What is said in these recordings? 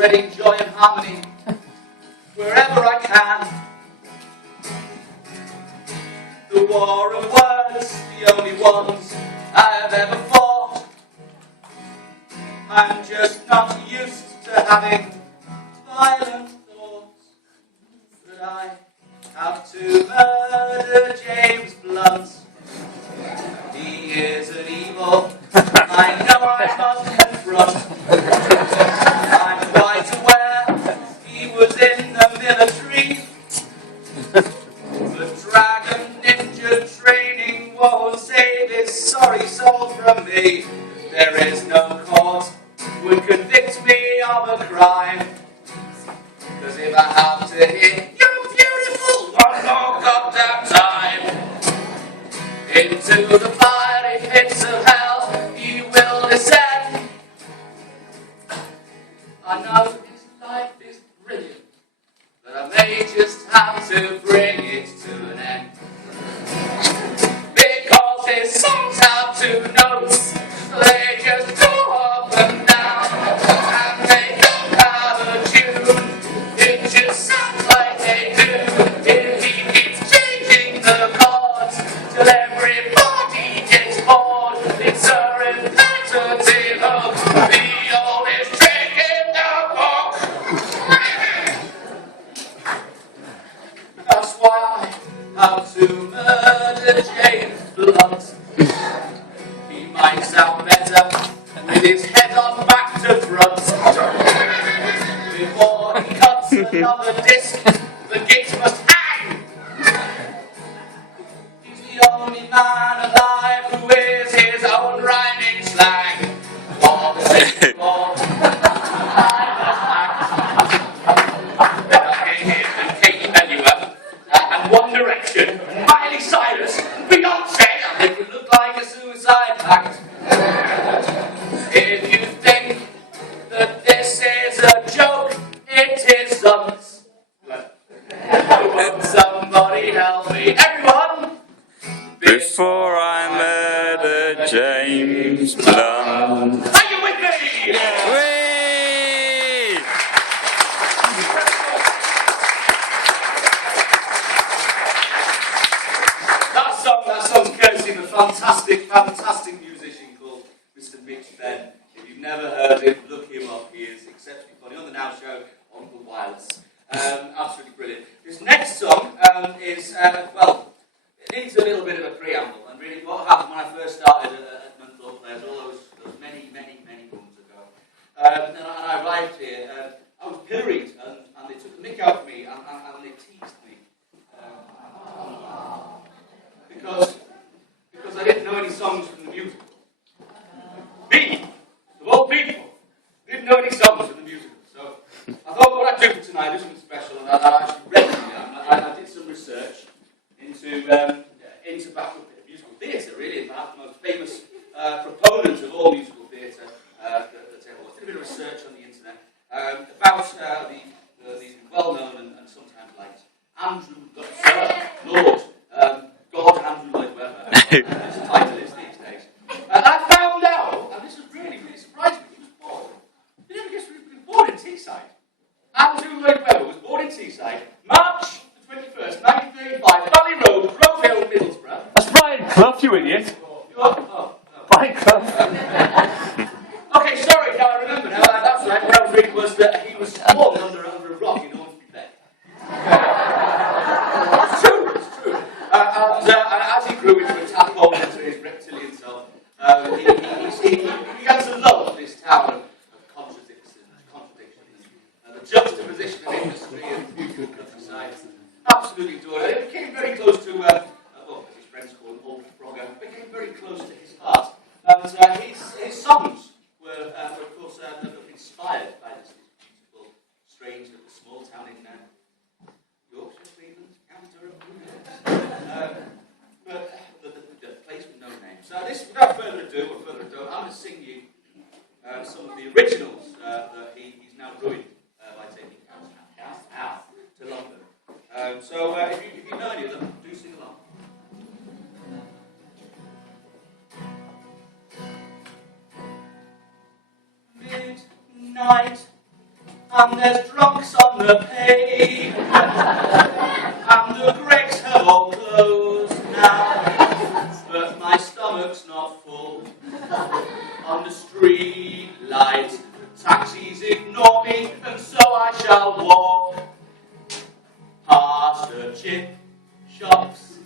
spreading joy and harmony wherever I can. The war of words, the only ones I have ever fought. I'm just not used to having violent thoughts, but I have to murder James Blunt. He is an evil I know I must confront. I'm quite aware he was in the military, but dragon ninja training won't save his sorry soul from me. There is no court would convict me of a crime, 'cause if I have to hit you beautiful one more goddamn time into the fiery pits of hell he will descend. I know his life is brilliant, but I may just have to bring it to an end, because his songs have two notes, they just go up and down, and they don't have a tune, it just sounds like they do. If he keeps changing the chords till everybody gets bored, it's a repetitive of the oldest trick in the book. That's why I have to murder James Blunt. He might sound better with his head on back to front. Before he cuts another disc, the git must hang. He's the only man alive who is his own rhyming slang. Bob, Bob, I must act. Then I came here and Katie Melua, and One Direction, Miley Cyrus, Beyonce, and it would look like a suicide pact. If you think that this is a joke, it isn't. Won't somebody help me? Everyone! Before I murder James Blunt. Are you with me? Whee! That song's courtesy of a fantastic musician called Mr. Mitch Benn. If you've never heard him, look him up. He is exceptionally funny on the Now Show on the Wireless. Absolutely brilliant. This next song is, well, it needs a little bit of a preamble. And really what happened when I first started at Mental Players all those many moons ago. And I arrived here, I was pilloried and they took the mick out of me and they teased me. Because I didn't know any songs from the musical. Me, of all people, didn't know any songs from the musical. So I thought what I'd do for tonight, do something special, and I actually read them. I did some research into backward musical theatre, really, and perhaps the most famous proponent of all musical theatre that's ever was. Did a bit of research on the internet about the well-known and sometimes liked Andrew Lord. God Andrew Lloyd Webber, as the title is these days. And I found out, and this was really surprising, he was born. You never guess he was born in Teesside. Andrew Lloyd Webber was born in Teesside, March the 21st, 1935, Valley Road, Grove Hill, Middlesbrough. That's Brian Clough, you idiot. No. Brian Clough. Okay, sorry, now I remember now. That's right, what I was reading was that he was born under a rock in Ormsby Bay. It's true. And as he grew into a tadpole into his reptilian self, he began to love this town of contradictions, the juxtaposition of industry and beautiful countryside. Absolutely adored it. It became very close to, well, as his friends call him, Old Frogger. It became very close to his heart. And his songs were, of course, inspired by this beautiful, strange little small town in Yorkshire, Cleveland, County Durham. But the place with no name. So this, without further ado, I'm going to sing you some of the originals that he's now ruined by taking Cats out to London. So if you know any of them, do sing along. Midnight, and there's drunks on the pavement, and the Gregs have all closed now, but my stomach's not full. On the street lights, taxis ignore me, and so I shall walk past the chip shops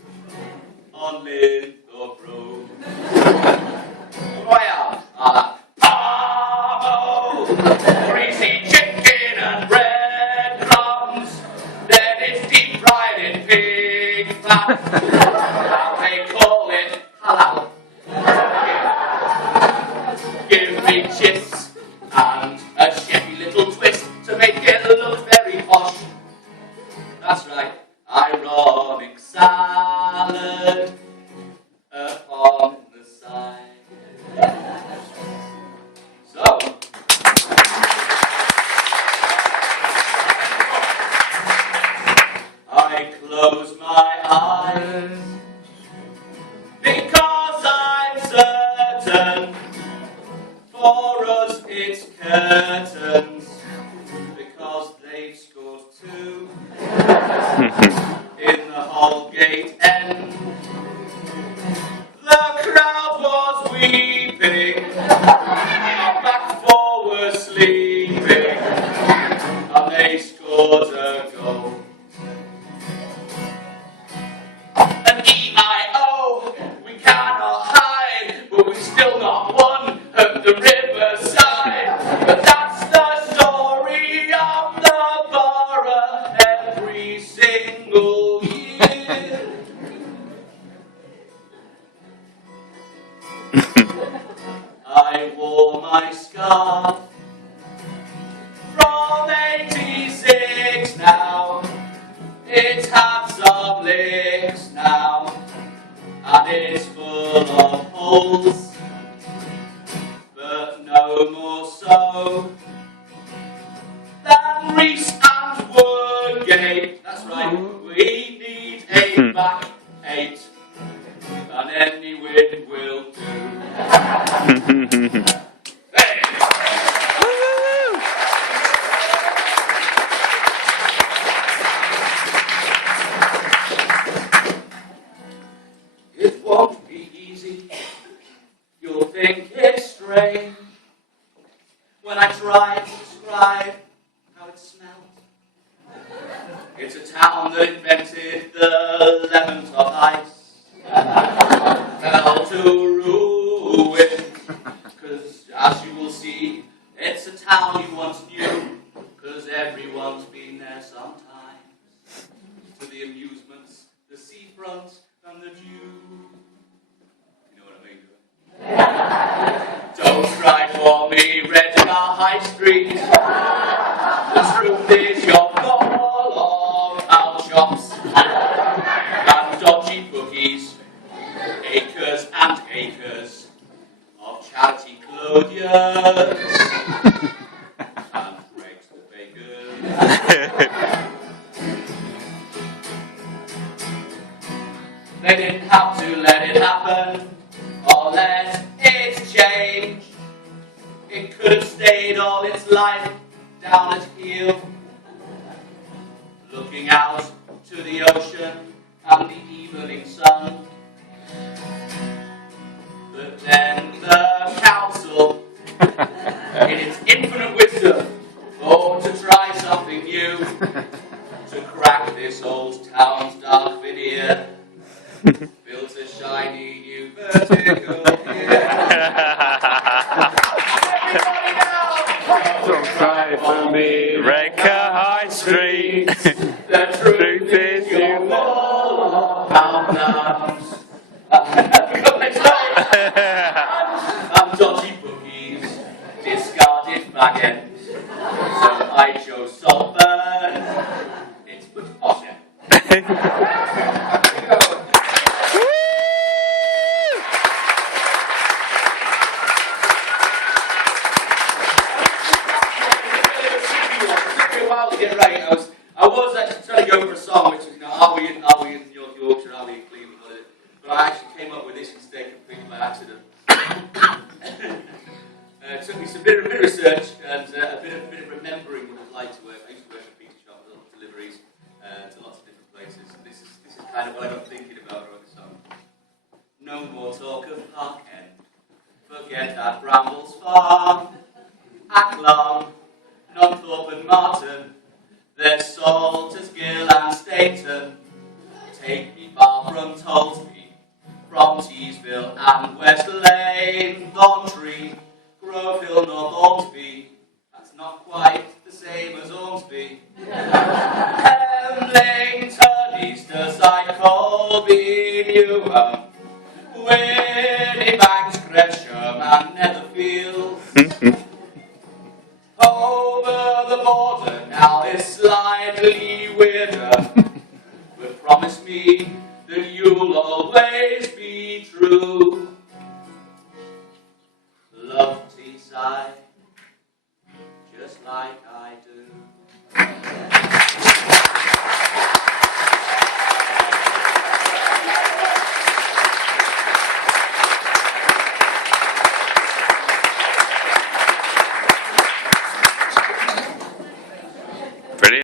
on Linthorpe Road. Royal, Parmo, greasy chicken and breadcrumbs, then it's deep fried in pig fat. Now they call it halal. Give me chips and a chefy little twist to make it look very posh. That's right, ironic salad upon the side. So, I close my eyes because I'm certain for us it's curtains because they've scored 2 in the Holgate end. The crowd was weeping, our back four were sleeping, and they scored a goal. And E-I-O, we cannot hide, but we've still not won at the riverside. But that's the story of the borough every single year. I wore my scarf from 86 now. It's had some licks now, and it's full of holes, but no more so than Reese and Woodgate. That's right, we need a back 8, and any wind will do. Hey. It won't be easy. You'll think it's strange when I try to describe how it smells. It's a town that invented the lemon top ice, fell to ruin, because as you will see, it's a town you once knew, because everyone's been there sometimes, to the amusements, the seafront, and the dew. You know what I mean? Don't cry for me, Redcar High Street. The truth is you're full of owl shops and dodgy bookies, acres and acres of charity clothiers and Greg's the baker. They didn't have to let it happen or let it change. It could have stayed all its life down at heel, looking out to the ocean and the evening sun. But then the council, in its infinite wisdom, thought to try something new, to crack this old town's dark veneer, built a shiny new vertical pier. Don't cry for me, Redcar High Street. The truth is you're full of mountains and dodgy bookies, discarded baggage. So I chose Saltburn. It's much posher. I was actually trying to go for a song which is, are we in Yorkshire, are we in Cleveland, but I actually came up with this instead completely by accident. It took me some bit of research and a bit of remembering what it's like Backlong, Nunthorpe and Martin, there's Salters, Gill and Stainton. Take me far from Tollsby, from Teesville and West Lane, Thorntree, Grove Hill, North Ormsby. That's not quite the same as Ormsby. Lane, turn easter side, Colby, Newham, Winnibanks, Gresham and Netherfields. Over the border now is slightly weirder, but promise me that you'll always be true. Love Teesside, just like I do.